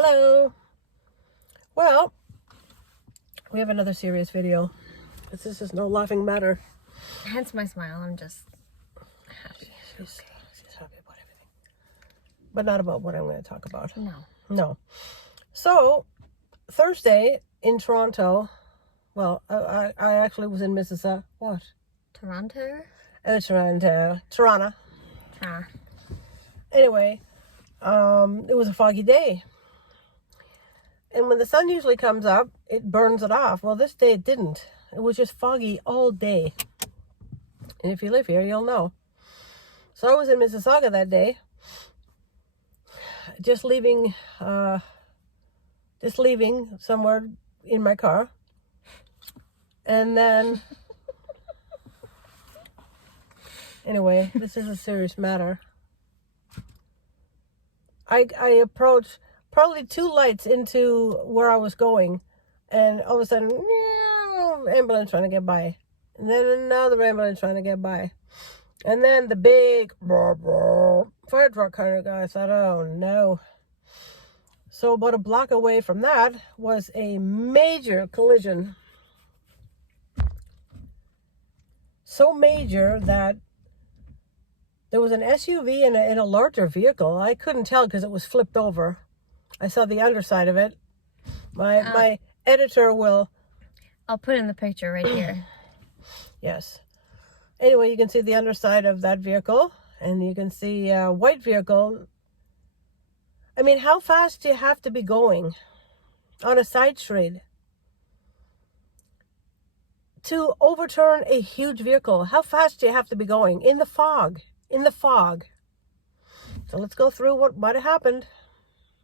Hello. Well, we have another serious video. This is no laughing matter. Hence my smile. I'm just happy. She's happy about everything. But not about what I'm going to talk about. No. So, Thursday in Toronto, well, I actually was in Mississauga. What? Toronto? Toronto. Anyway, it was a foggy day. And when the sun usually comes up, it burns it off. Well, this day it didn't. It was just foggy all day. And if you live here, you'll know. So I was in Mississauga that day. Just leaving somewhere in my car. And then... Anyway, this is a serious matter. I approached probably 2 lights into where I was going, and all of a sudden, ambulance trying to get by, and then another ambulance trying to get by, and then the big fire truck kind of guy. I thought, oh no. So about a block away from that was a major collision. So major that there was an SUV and a larger vehicle. I couldn't tell because it was flipped over. I saw the underside of it. My editor will... I'll put in the picture right here. Yes. Anyway, you can see the underside of that vehicle. And you can see a white vehicle. I mean, how fast do you have to be going on a side street to overturn a huge vehicle? How fast do you have to be going in the fog? So let's go through what might have happened.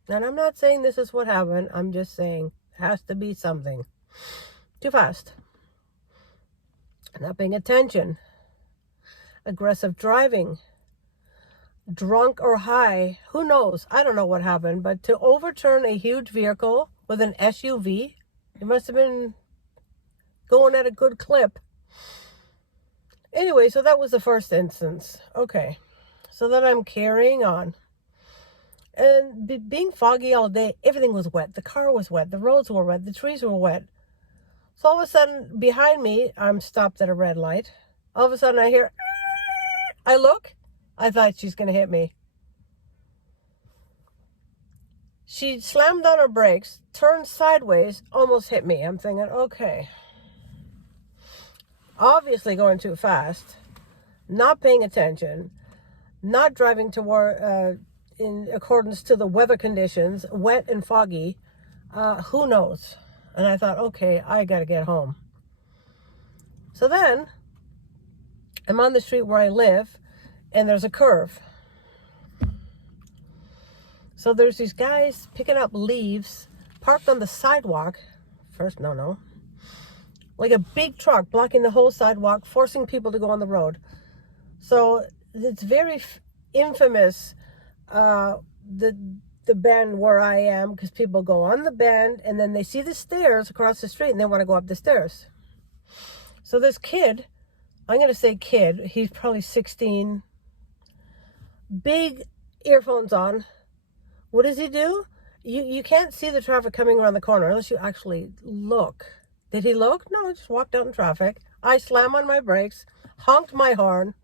And I'm not saying this is what happened. I'm just saying it has to be something. Too fast. Not paying attention. Aggressive driving. Drunk or high. Who knows? I don't know what happened. But to overturn a huge vehicle with an SUV, it must have been going at a good clip. Anyway, so that was the first instance. Okay. So then I'm carrying on. And being foggy all day, everything was wet. The car was wet. The roads were wet. The trees were wet. So all of a sudden, behind me, I'm stopped at a red light. All of a sudden, I hear... I look. I thought she's going to hit me. She slammed on her brakes, turned sideways, almost hit me. I'm thinking, okay... Obviously going too fast, not paying attention, not driving toward in accordance to the weather conditions, wet and foggy. Who knows? And I thought, okay, I got to get home. So then I'm on the street where I live, and there's a curve. So there's these guys picking up leaves parked on the sidewalk. Like a big truck blocking the whole sidewalk, forcing people to go on the road. So it's very infamous, the bend where I am, because people go on the bend and then they see the stairs across the street and they want to go up the stairs. So this kid, I'm going to say kid, he's probably 16, big earphones on. What does he do? You can't see the traffic coming around the corner unless you actually look. Did he look? No, he just walked out in traffic. I slammed on my brakes, honked my horn,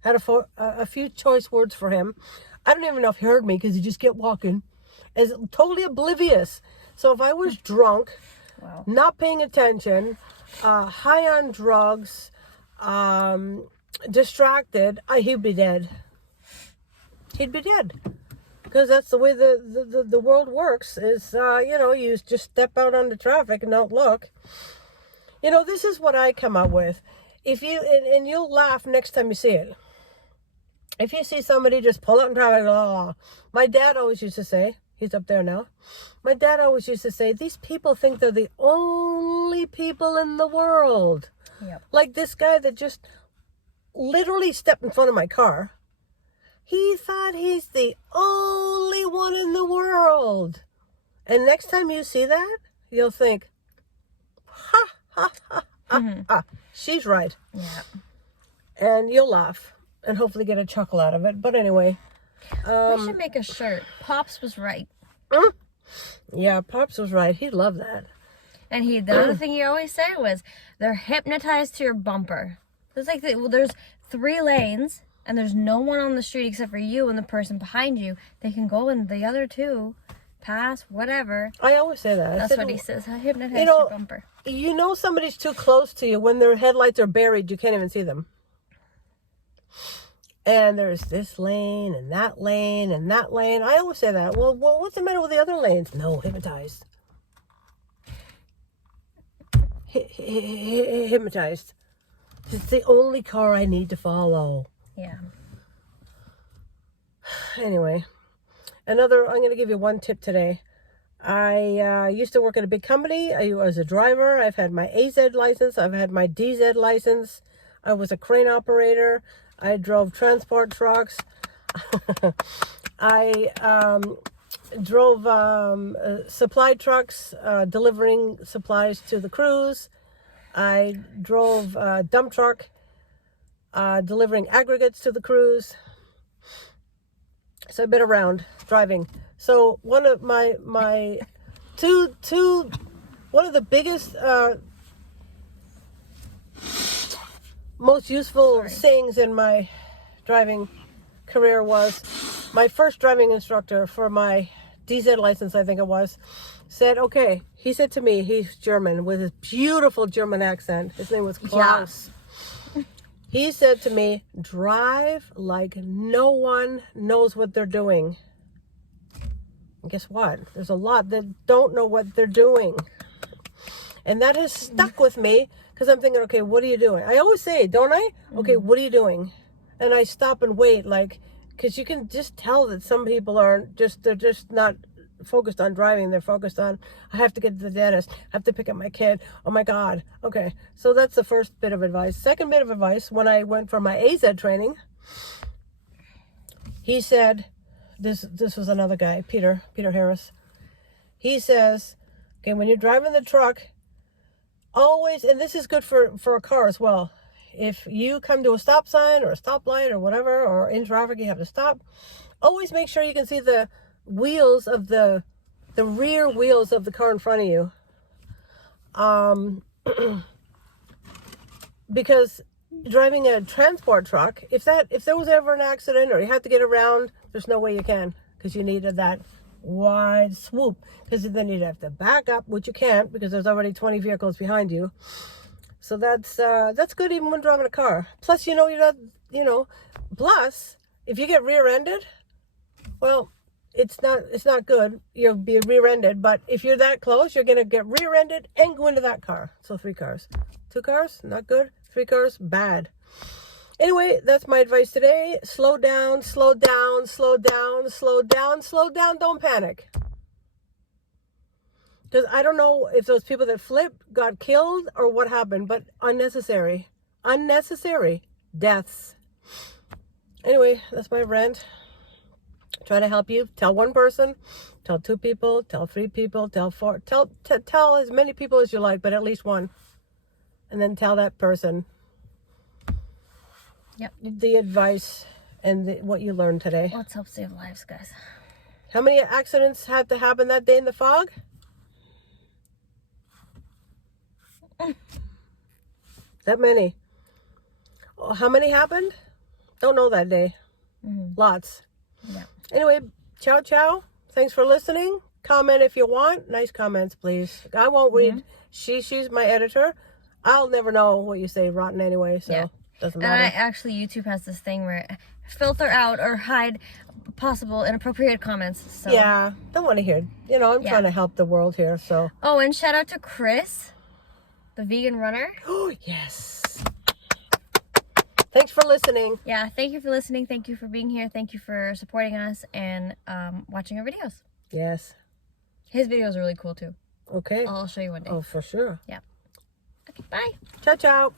had a few choice words for him. I don't even know if he heard me because he just kept walking. Is totally oblivious. So if I was drunk, not paying attention, high on drugs, distracted, he'd be dead. He'd be dead. Because that's the way the world works, is, you just step out onto traffic and don't look. This is what I come up with. If you, and you'll laugh next time you see it. If you see somebody just pull out in traffic, my dad always used to say, he's up there now. My dad always used to say, these people think they're the only people in the world. Yep. Like this guy that just literally stepped in front of my car. He thought he's the only one in the world. And next time you see that, you'll think, ha, ha, ha, ha. She's right. Yeah. And you'll laugh and hopefully get a chuckle out of it. But anyway. We should make a shirt. Pops was right. Yeah, Pops was right. He'd love that. And the other thing he always said was, they're hypnotized to your bumper. It's like, there's 3 lanes, and there's no one on the street except for you and the person behind you. They can go in the other 2, pass, whatever. I always say that. That's what he says. Hypnotize your bumper. You know somebody's too close to you when their headlights are buried. You can't even see them. And there's this lane and that lane and that lane. I always say that. Well, what's the matter with the other lanes? No, hypnotized. Hypnotized. It's the only car I need to follow. Yeah. Anyway, I'm going to give you one tip today. I used to work at a big company. I was a driver. I've had my AZ license. I've had my DZ license. I was a crane operator. I drove transport trucks. I drove supply trucks, delivering supplies to the crews. I drove a dump truck, delivering aggregates to the crews. So I've been around driving. So one of my one of the biggest, most useful sayings in my driving career was my first driving instructor for my DZ license, I think it was, said, okay, he said to me, he's German with his beautiful German accent. His name was Klaus. Yeah. He said to me, drive like no one knows what they're doing. And guess what? There's a lot that don't know what they're doing. And that has stuck with me because I'm thinking, okay, what are you doing? I always say, don't I? Okay, what are you doing? And I stop and wait, like, because you can just tell that some people they're just not focused on driving. They're focused on, I have to get to the dentist. I have to pick up my kid. Oh my God. Okay. So that's the first bit of advice. Second bit of advice, when I went for my AZ training, he said, this was another guy, Peter Harris. He says, okay, when you're driving the truck, always, and this is good for a car as well. If you come to a stop sign or a stoplight or whatever, or in traffic, you have to stop. Always make sure you can see the wheels of the rear wheels of the car in front of you. Because driving a transport truck, if there was ever an accident or you had to get around, there's no way you can, because you needed that wide swoop, because then you'd have to back up, which you can't because there's already 20 vehicles behind you. So that's good even when driving a car. Plus, you're not, plus if you get rear-ended, well, it's not good. You'll be rear-ended, but if you're that close, you're gonna get rear-ended and go into that car. So 3 cars. 2 cars, not good. 3 cars, bad. Anyway, that's my advice today. Slow down, slow down, slow down, slow down, slow down. Don't panic. Because I don't know if those people that flipped got killed or what happened, but unnecessary deaths. Anyway, that's my rant. Try to help you. Tell 1 person, tell 2 people, tell 3 people, tell 4. Tell as many people as you like, but at least 1. And then tell that person. Yep. The advice and what you learned today. Let's help save lives, guys. How many accidents had to happen that day in the fog? That many. How many happened? Don't know that day. Lots. Yeah. Anyway, ciao, ciao. Thanks for listening. Comment if you want. Nice comments, please. I won't read. She's my editor. I'll never know what you say rotten anyway, so doesn't matter. And actually, YouTube has this thing where it filter out or hide possible inappropriate comments. So. Yeah, don't want to hear. I'm trying to help the world here, so. Oh, and shout out to Chris, the vegan runner. Oh, yes. Thanks for listening. Yeah, thank you for listening. Thank you for being here. Thank you for supporting us and watching our videos. Yes. His videos are really cool too. Okay. I'll show you one day. Oh, for sure. Yeah. Okay, bye. Ciao, ciao.